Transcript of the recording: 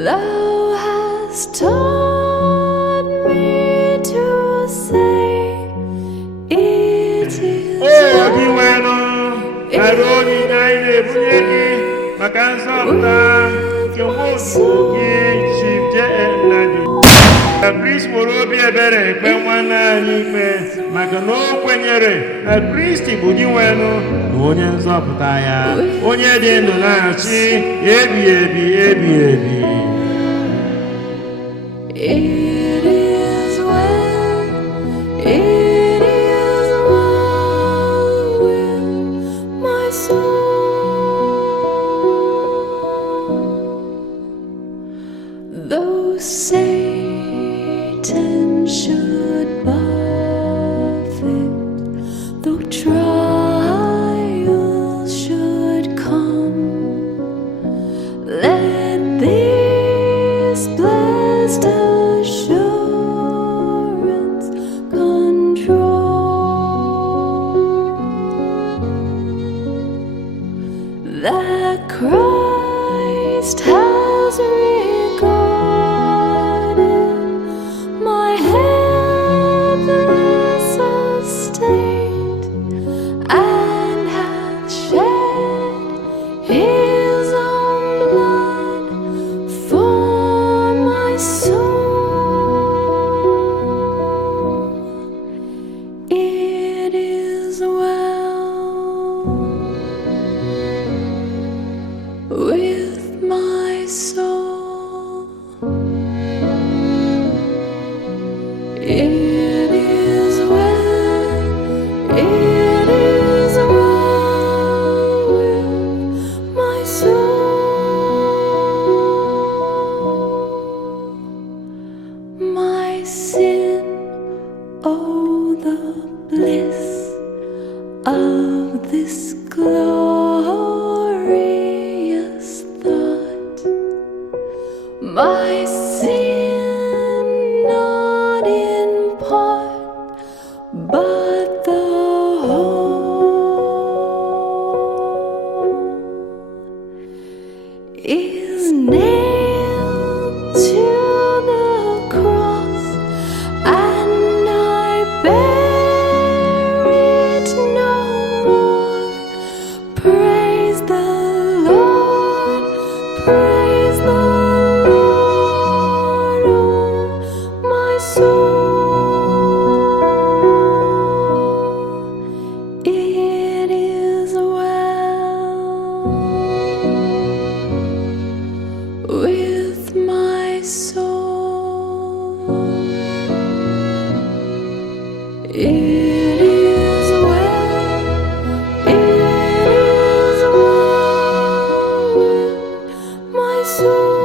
Thou hast taught me to say it is Priest mụrụ obi ebere ekpe nwanne anyị ikpe maka na o kwenyere na Kristi bụ di nwenụ na onye nzọpụta ya, onye dị ndụ na-achị ebi ebi ebi ebi. It is well, it is well with my soul. Though Satan should buffet, though trials should come, let this blessed assurance control that Christ has regarded my helpless estate and hath shed his own blood for my soul. It is well with my soul. It is well, it is well with my soul. My sin, oh the bliss of this glorious thought. My sin, not in part, but the whole, is nailed to the cross, and I bear it no more. Praise the Lord, praise the Lord, oh my soul. It is well with my soul. It is well, it is well with my soul.